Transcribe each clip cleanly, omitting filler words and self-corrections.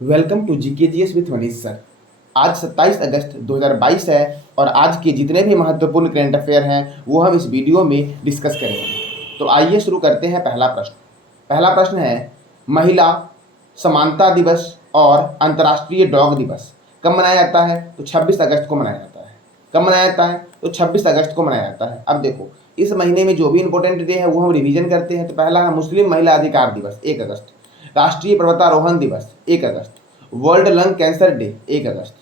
Welcome to GKGS with Manish sir. आज 27 अगस्त 2022 है और आज के जितने भी महत्वपूर्ण करंट अफेयर हैं वो हम इस वीडियो में डिस्कस करेंगे। तो आइए शुरू करते हैं। पहला प्रश्न है, महिला समानता दिवस और अंतर्राष्ट्रीय डॉग दिवस कब मनाया जाता है? तो 26 अगस्त को मनाया जाता है। कब मनाया जाता है? तो 26 अगस्त को मनाया जाता है। अब देखो, इस महीने में जो भी इंपॉर्टेंट डे है वो हम रिवीजन करते हैं। तो पहला है मुस्लिम महिला अधिकार दिवस 1 अगस्त, राष्ट्रीय पर्वतारोहण दिवस 1 अगस्त, वर्ल्ड लंग कैंसर डे 1 अगस्त,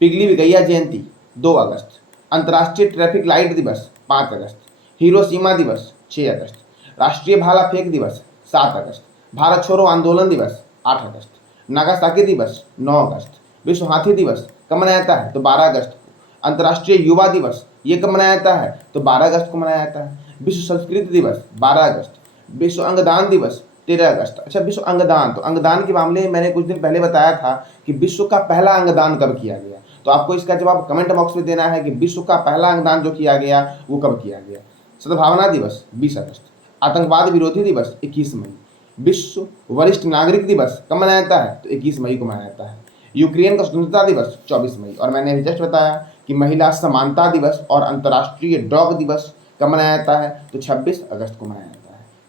पिगली विगैया जयंती 2 अगस्त, अंतर्राष्ट्रीय ट्रैफिक लाइट दिवस 5 अगस्त, हिरोशिमा दिवस 6 अगस्त, राष्ट्रीय भाला फेंक दिवस 7 अगस्त, भारत छोड़ो आंदोलन दिवस 8 अगस्त, नागासाकी दिवस 9 अगस्त, विश्व हाथी दिवस कब मनाया जाता है? तो 12 अगस्त को, अंतर्राष्ट्रीय युवा दिवस ये कब मनाया जाता है? तो 12 अगस्त को मनाया जाता है, विश्व संस्कृत दिवस 12 अगस्त, विश्व अंगदान दिवस 13 अगस्त। अच्छा, विश्व अंगदान, तो अंगदान के मामले में मैंने कुछ दिन पहले बताया था कि विश्व का पहला अंगदान कब किया गया। तो आपको इसका जवाब कमेंट बॉक्स में देना है कि विश्व का पहला अंगदान जो किया गया वो कब किया गया। सद्भावना दिवस 20 अगस्त, आतंकवाद विरोधी दिवस 21 मई, विश्व वरिष्ठ नागरिक दिवस कब मनाया जाता है? तो 21 मई को मनाया जाता है, यूक्रेन का स्वतंत्रता दिवस 24 मई, और मैंने अभी जस्ट बताया कि महिला समानता दिवस और अंतर्राष्ट्रीय डॉग दिवस कब मनाया जाता है? तो 26 अगस्त को मनाया जाता है।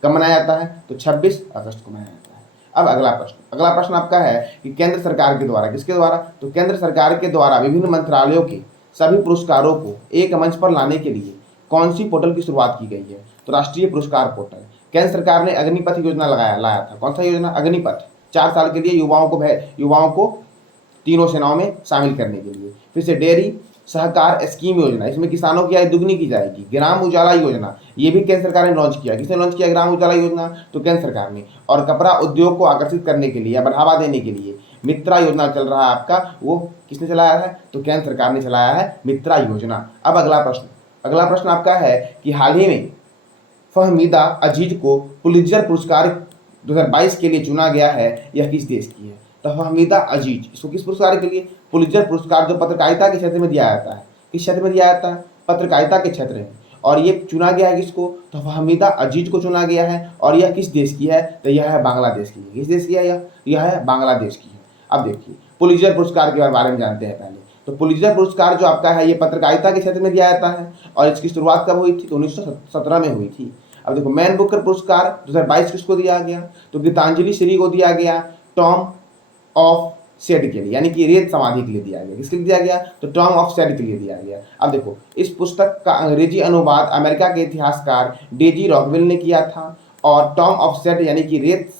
कब मनाया जाता है? तो 26 अगस्त को मनाया जाता है। अब अगला प्रश्न आपका है कि केंद्र सरकार के द्वारा, किसके द्वारा? तो केंद्र सरकार के द्वारा विभिन्न मंत्रालयों के सभी पुरस्कारों को एक मंच पर लाने के लिए कौन सी पोर्टल की शुरुआत की गई है? तो राष्ट्रीय पुरस्कार पोर्टल। केंद्र सरकार ने अग्निपथ योजना लाया था। कौन सा योजना? अग्निपथ। 4 साल के लिए युवाओं को तीनों सेनाओं में शामिल करने के लिए। फिर से डेयरी सहकार स्कीम योजना, इसमें किसानों की आय दुगनी की जाएगी। ग्राम उजाला योजना, ये भी केंद्र सरकार ने लॉन्च किया। किसने लॉन्च किया ग्राम उजाला योजना? तो केंद्र सरकार ने। और कपड़ा उद्योग को आकर्षित करने के लिए या बढ़ावा देने के लिए मित्रा योजना चल रहा है आपका, वो किसने चलाया है? तो केंद्र सरकार ने चलाया है मित्रा योजना। अब अगला प्रश्न आपका है कि हाल ही में फहमीदा अजीज को पुलित्जर पुरस्कार 2022 के लिए चुना गया है, यह किस देश की है? तो फहमीदा अजीज, इसको किस पुरस्कार के लिए? पुलित्जर पुरस्कार, जो पत्रकारिता के क्षेत्र में दिया जाता है। किस क्षेत्र में दिया जाता है? पत्रकारिता के क्षेत्र में। और ये चुना गया है किसको? तो फहमीदा अजीज को चुना गया है। और यह किस देश की है? तो यह है बांग्लादेश की। किस देश की है यह है बांग्लादेश की है। अब देखिए, पुलित्जर पुरस्कार के बारे में जानते हैं पहले। तो पुलित्जर पुरस्कार जो आपका है ये पत्रकारिता के क्षेत्र में दिया जाता है और इसकी शुरुआत कब हुई थी? तो 1917 में हुई थी। अब देखो, मैन बुकर पुरस्कार 2022 किसको दिया गया? तो गीतांजलि श्री को दिया गया टॉम ऑफ सेड के लिए, यानी कि रेत समाधि के लिए दिया गया। किसके लिए दिया गया? तो टॉम ऑफ सेड के लिए दिया गया। अब देखो, इस पुस्तक का अंग्रेजी अनुवाद अमेरिका के इतिहासकार डेजी रॉकवेल ने किया था। और टॉम ऑफ सेड यानी कि रेत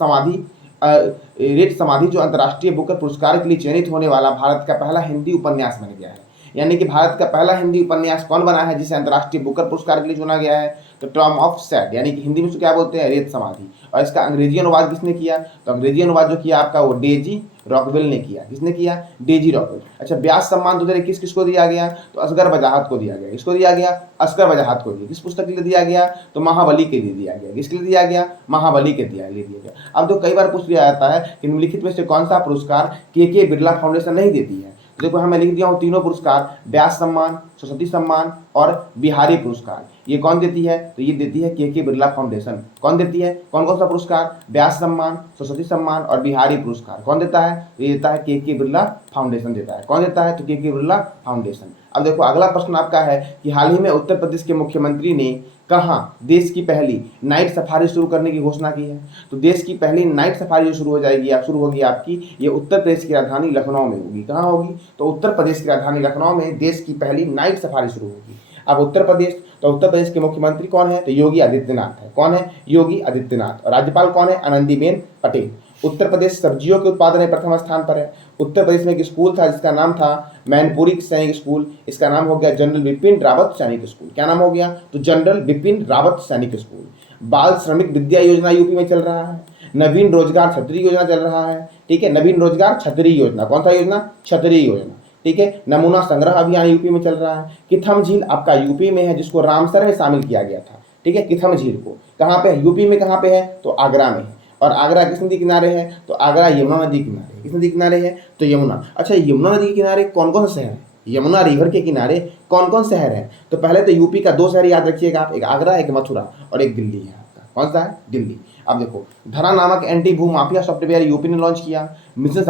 समाधि जो अंतर्राष्ट्रीय बुकर पुरस्कार के लिए चयनित होने वाला भारत का पहला हिंदी उपन्यास बन गया है। यानी कि भारत का पहला हिंदी उपन्यास कौन बना है जिसे अंतर्राष्ट्रीय बुकर पुरस्कार के लिए चुना गया है? तो टॉम ऑफ सेड, यानी कि हिंदी में क्या बोलते हैं? रेत समाधि। और इसका अंग्रेजी अनुवाद किसने किया? तो अंग्रेजी अनुवाद जो किया आपका वो डेजी रॉकवेल ने किया। किसने किया? Daisy Rockwell. अच्छा, व्यास सम्मान 2021 किसको दिया गया? तो असगर वजाहत को दिया गया। किसको दिया गया? असगर वजाहत को दिया। किस पुस्तक के लिए दिया गया? तो महाबली के लिए दिया गया। किसके लिए दिया गया? महाबली के लिए दिया गया। अब तो कई बार पूछ लिया जाता है कि निम्नलिखित में से कौन सा पुरस्कार के बिरला फाउंडेशन नहीं देती है? देखो, हमें लिख दिया हूँ तीनों पुरस्कार, व्यास सम्मान, सरस्वती सम्मान और बिहारी पुरस्कार। ये कौन देती है? तो ये देती है के बिरला फाउंडेशन। कौन देती है? कौन कौन सा पुरस्कार? व्यास सम्मान, सरस्वती सम्मान और बिहारी पुरस्कार। कौन देता है? तो ये देता है के बिरला फाउंडेशन देता है। कौन देता है? तो के बिरला फाउंडेशन। अब देखो, अगला प्रश्न आपका है कि हाल ही में उत्तर प्रदेश के मुख्यमंत्री ने कहाँ देश की पहली नाइट सफारी शुरू करने की घोषणा की है? तो देश की पहली नाइट सफारी जो शुरू होगी आपकी, ये उत्तर प्रदेश की राजधानी लखनऊ में होगी। कहाँ होगी? तो उत्तर प्रदेश की राजधानी लखनऊ में देश की पहली नाइट सफारी शुरू होगी। अब उत्तर प्रदेश के मुख्यमंत्री कौन है? तो योगी आदित्यनाथ है। कौन है? योगी आदित्यनाथ। और राज्यपाल कौन है? आनंदीबेन पटेल। उत्तर प्रदेश सब्जियों के उत्पादन में प्रथम स्थान पर है। उत्तर प्रदेश में एक स्कूल था जिसका नाम था मैनपुरी सैनिक स्कूल, इसका नाम हो गया जनरल बिपिन रावत सैनिक स्कूल। क्या नाम हो गया? तो जनरल बिपिन रावत सैनिक स्कूल। बाल श्रमिक विद्या योजना यूपी में चल रहा है। नवीन रोजगार छतरी योजना चल रहा है। ठीक है, नवीन रोजगार छतरी योजना। कौन सा योजना? छतरी योजना। ठीक है, नमूना संग्रह अभियान यूपी में चल रहा है। किथम झील आपका यूपी में है जिसको रामसर में शामिल किया गया था। ठीक है, किथम झील को कहाँ पे है? यूपी में। कहाँ पे है? तो आगरा में है। और आगरा किस नदी किनारे है? तो आगरा यमुना नदी किनारे। किस नदी किनारे है? तो यमुना। अच्छा, यमुना नदी के किनारे कौन कौन से शहर है? यमुना रिवर के किनारे कौन कौन शहर है? तो पहले तो यूपी का 2 शहर याद रखिएगा आप, एक आगरा, एक मथुरा और एक दिल्ली है आपका। कौन सा है? दिल्ली। अब देखो, धरा नामक एंटी भू माफिया सॉफ्टवेयर यूपी ने लॉन्च किया। मिशन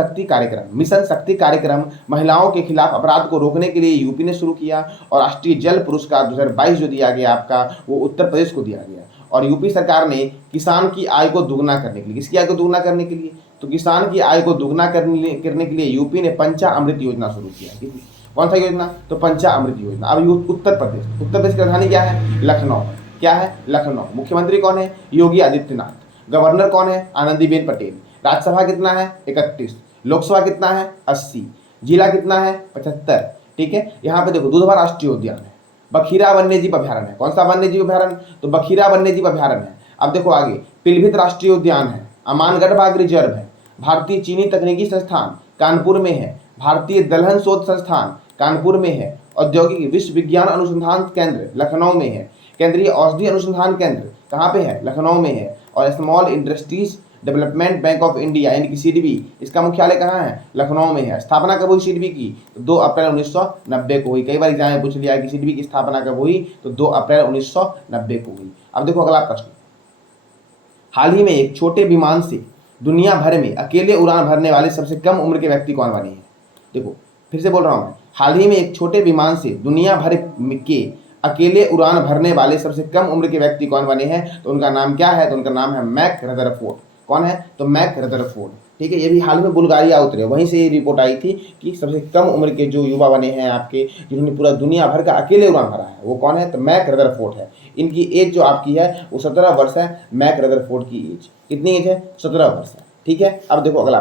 शक्ति कार्यक्रम महिलाओं के खिलाफ अपराध को रोकने के लिए यूपी ने शुरू किया। और राष्ट्रीय जल पुरस्कार 2022 जो दिया गया आपका, वो उत्तर प्रदेश को दिया गया। और यूपी सरकार ने किसान की आय को दोगुना करने के लिए, किसकी आय को दोगुना करने के लिए, तो किसान की आय को दोगुना करने के लिए यूपी ने पंचा अमृत योजना शुरू किया। कौन सा योजना, तो पंचा अमृत योजना। अब उत्तर प्रदेश की राजधानी क्या है, लखनऊ। क्या है, लखनऊ। मुख्यमंत्री कौन है, योगी आदित्यनाथ। गवर्नर कौन है, आनंदीबेन पटेल। राज्यसभा कितना है, 31। लोकसभा कितना है, 80। जिला कितना है, 75। ठीक है, यहाँ पे देखो दुधवा राष्ट्रीय उद्यान है, बखीरा वन्यजीव अभ्यारण्य है। कौन सा वन्यजीव अभ्यारण्य, तो बखीरा वन्यजीव अभ्यारण्य है। अब देखो आगे, पीलीभीत राष्ट्रीय उद्यान है, अमानगढ़ बाघ रिजर्व है, भारतीय चीनी तकनीकी संस्थान कानपुर में है, भारतीय दलहन शोध संस्थान कानपुर में है, औद्योगिक विश्व विज्ञान अनुसंधान केंद्र लखनऊ में है, केंद्रीय औषधि अनुसंधान केंद्र कहाँ पे है, लखनऊ में है, और small industries development bank of India यानी कि सीडीबी, इसका मुख्यालय कहाँ है, लखनऊ में है। स्थापना कब हुई सीडीबी की, तो 2 अप्रैल 1990 को हुई। कई बार एग्जाम में पूछ लिया कि सीडीबी की स्थापना कब हुई, तो 2 अप्रैल 1990 को हुई। अब देखो अगला प्रश्न, हाल ही में एक छोटे विमान से दुनिया भर में अकेले उड़ान भरने वाले सबसे कम उम्र के व्यक्ति कौन बने हैं। देखो फिर से बोल रहा हूँ मैं, हाल ही में एक छोटे विमान से दुनिया भर के अकेले उड़ान भरने वाले सबसे कम उम्र के व्यक्ति कौन बने हैं, तो उनका नाम क्या है, तो उनका नाम है मैक रदरफोर्ड। कौन है, तो मैक रदरफोर्ड। ठीक है, ये भी हाल में बुल्गारिया उतरे, वहीं से ये रिपोर्ट आई थी कि सबसे कम उम्र के जो युवा बने हैं आपके, जिन्होंने पूरा दुनिया भर का अकेले उड़ान भरा है, वो कौन है, तो मैक रदरफोर्ड है। इनकी एज जो आपकी है वो 17 वर्ष है। मैक रदरफोर्ड की एज कितनी एज है, 17 वर्ष है। ठीक है, अब देखो अगला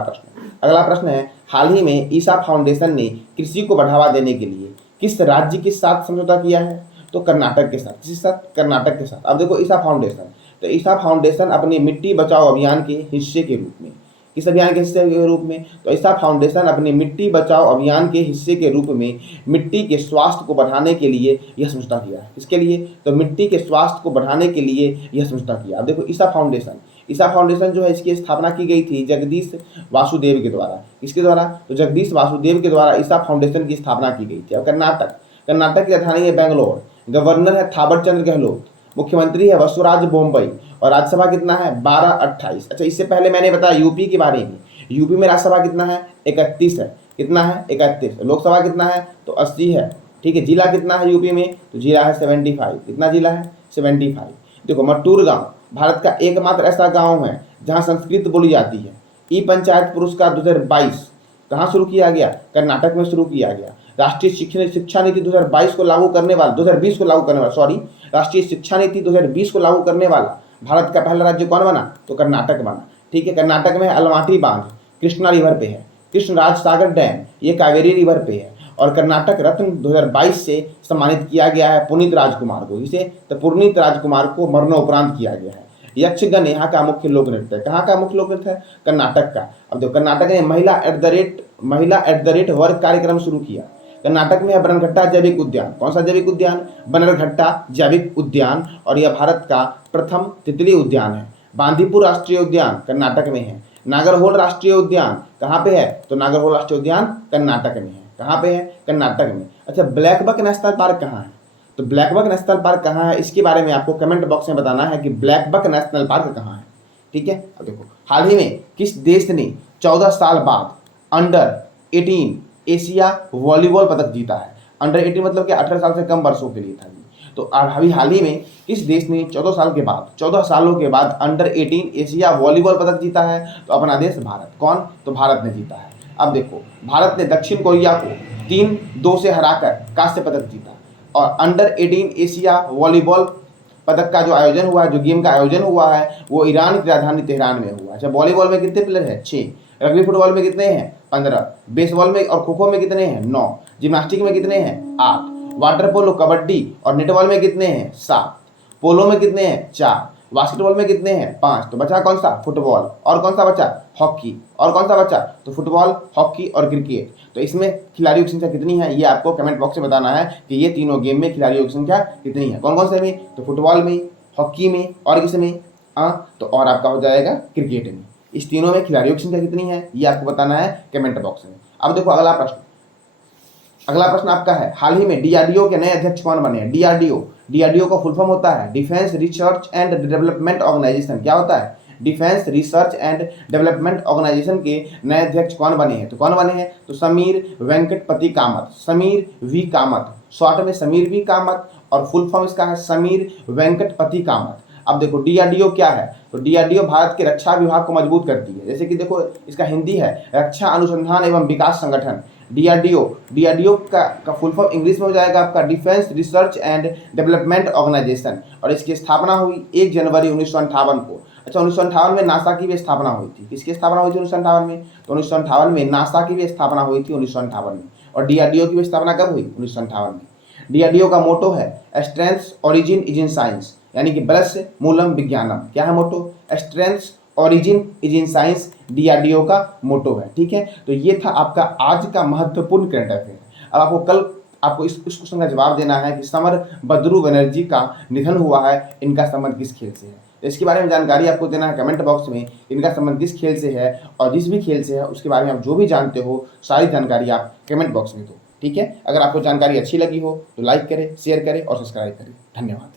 प्रश्न है, हाल ही में ईसा फाउंडेशन ने कृषि को बढ़ावा देने के लिए किस राज्य के साथ समझौता किया है, तो कर्नाटक के साथ। किस साथ, कर्नाटक के साथ। अब देखो ईसा फाउंडेशन, तो ईसा फाउंडेशन अपने मिट्टी बचाओ अभियान के हिस्से के रूप में, किस अभियान के हिस्से के रूप में, तो ईसा फाउंडेशन अपने मिट्टी बचाओ अभियान के हिस्से के रूप में मिट्टी के स्वास्थ्य को बढ़ाने के लिए यह समझौता किया है। किसके लिए, तो मिट्टी के स्वास्थ्य को बढ़ाने के लिए यह समझौता किया। अब देखो ईसा फाउंडेशन जो है, इसकी स्थापना की गई थी जगदीश वासुदेव के द्वारा। किसके द्वारा, तो जगदीश वासुदेव के द्वारा ईसा फाउंडेशन की स्थापना की गई थी। अब कर्नाटक की राजधानी है बेंगलोर, गवर्नर है थावर चंद गहलोत, मुख्यमंत्री है वसुराज बोम्बई, और राज्यसभा कितना है, 12-28। अच्छा, इससे पहले मैंने बताया यूपी के बारे में, यूपी में राज्यसभा कितना है, 31 है। कितना है, 31। लोकसभा कितना है, तो 80 है। ठीक है, जिला कितना है यूपी में, तो जिला है 75। कितना जिला है, 75। देखो मट्टूर गांव भारत का एकमात्र ऐसा गांव है जहां संस्कृत बोली जाती है। ई पंचायत पुरस्कार 2022 कहाँ शुरू किया गया, कर्नाटक में शुरू किया गया। राष्ट्रीय शिक्षा नीति 2022 को लागू करने वाला 2020 को लागू करने वाला राष्ट्रीय शिक्षा नीति 2020 को लागू करने वाला भारत का पहला राज्य कौन बना, तो कर्नाटक बना। ठीक है, कर्नाटक में अलमाटी बांध कृष्णा रिवर पे है, कृष्णराज सागर डैम ये कावेरी रिवर पे है, और कर्नाटक रत्न 2022 से सम्मानित किया गया है पुनीत राजकुमार को। इसे तो पुनीत राजकुमार को मरणोपरांत किया गया है। यक्षगन यहाँ का मुख्य लोक नृत्य है। कहाँ का मुख्य लोक नृत्य है, कर्नाटक का। अब देखो कर्नाटक ने महिला एट द रेट वर्क कार्यक्रम शुरू किया। कर्नाटक में है बनरघट्टा जैविक उद्यान। कौन सा जैविक उद्यान, बनरघट्टा जैविक उद्यान, और यह भारत का प्रथम तितली उद्यान है। बांदीपुर राष्ट्रीय उद्यान कर्नाटक में है। नागरहोल राष्ट्रीय उद्यान कहाँ पे है, तो नागरहोल राष्ट्रीय उद्यान कर्नाटक में है। कहाँ पे है, कर्नाटक में। अच्छा, ब्लैकबक नेशनल पार्क कहाँ है, तो ब्लैकबक नेशनल पार्क कहाँ है, इसके बारे में आपको कमेंट बॉक्स में बताना है कि ब्लैकबक नेशनल पार्क कहाँ है। ठीक है, अब देखो हाल ही में किस देश ने 14 साल बाद अंडर 18 एशिया वॉलीबॉल पदक जीता है। अंडर 18 मतलब कि 18 साल से कम वर्षों के लिए था। तो अभी हाल ही में किस देश ने 14 सालों के बाद अंडर 18 एशिया वॉलीबॉल पदक जीता है, तो अपना देश भारत। कौन, तो भारत ने जीता है। अब देखो भारत ने दक्षिण कोरिया को 3-2 से हराकर कांस्य पदक जीता, और अंडर 18 एशिया वॉलीबॉल पदक का जो आयोजन हुआ है, जो गेम का आयोजन हुआ है, वो ईरान की राजधानी तेहरान में हुआ। अच्छा, वॉलीबॉल में कितने प्लेयर हैं, 6। रग्बी फुटबॉल में कितने हैं, 15। बेसबॉल में और खो खो में कितने हैं, 9। जिम्नास्टिक में कितने हैं, 8। वाटर पोलो, कबड्डी और नेटबॉल में कितने हैं, 7। पोलो में कितने हैं, 4। बास्केटबॉल में कितने हैं, 5। तो बचा कौन सा, फुटबॉल। और कौन सा बचा, हॉकी। और कौन सा बचा, तो फुटबॉल, हॉकी और क्रिकेट। तो इसमें खिलाड़ियों की संख्या कितनी है, ये आपको कमेंट बॉक्स में बताना है कि ये तीनों गेम में खिलाड़ियों की संख्या कितनी है। कौन कौन से में, तो फुटबॉल में, हॉकी में और किस में, तो और आपका हो जाएगा क्रिकेट में। इस तीनों में खिलाड़ियों की संख्या कितनी है, ये आपको बताना है कमेंट बॉक्स में। अब देखो अगला प्रश्न आपका है, हाल ही में डीआरडीओ के नए अध्यक्ष कौन बने हैं। डीआरडीओ का फुल फॉर्म होता है defence research and development organisation. क्या होता है, defence research and development organisation के नए अध्यक्ष कौन बने हैं? तो कौन बने हैं? तो समीर वेंकटपति कामत, समीर वी कामत, शॉर्ट में समीर वी कामत और फुल फॉर्म इसका है समीर वेंकटपति कामत। अब देखो डीआरडीओ क्या है? तो डीआरडीओ भारत के रक्षा विभाग को मजबूत करती है। जैसे कि देखो इसका हिंदी है रक्षा अनुसंधान एवं विकास संगठन, डीआरडीओ। डीआरडीओ का फुल फॉर्म इंग्लिश में हो जाएगा आपका defence research and development organisation, और इसकी स्थापना हुई 1 जनवरी 1958 को। अच्छा, 1958 में नासा की भी स्थापना हुई थी। किसकी स्थापना हुई थी 1958 में? तो 1958 में नासा की भी स्थापना हुई थी 1958 में। और डीआरडीओ की भी स्थापना कब हुई? 1958 में। डीआरडीओ का मोटो है strength origin is in science, यानी कि बलस्य मूलम विज्ञानम। क्या है motto? Strength origin is in science DRDO का मोटो है। ठीक है, तो ये था आपका आज का महत्वपूर्ण करंट अफेयर। अब आपको कल आपको इस क्वेश्चन का जवाब देना है कि समर बद्रू बनर्जी का निधन हुआ है, इनका संबंध किस खेल से है? तो इसके बारे में जानकारी आपको देना है कमेंट बॉक्स में, इनका संबंध किस खेल से है, और जिस भी खेल से है उसके बारे में आप जो भी जानते हो सारी जानकारी आप कमेंट बॉक्स में दो। ठीक है, अगर आपको जानकारी अच्छी लगी हो तो लाइक करें, शेयर करें और सब्सक्राइब करें। धन्यवाद।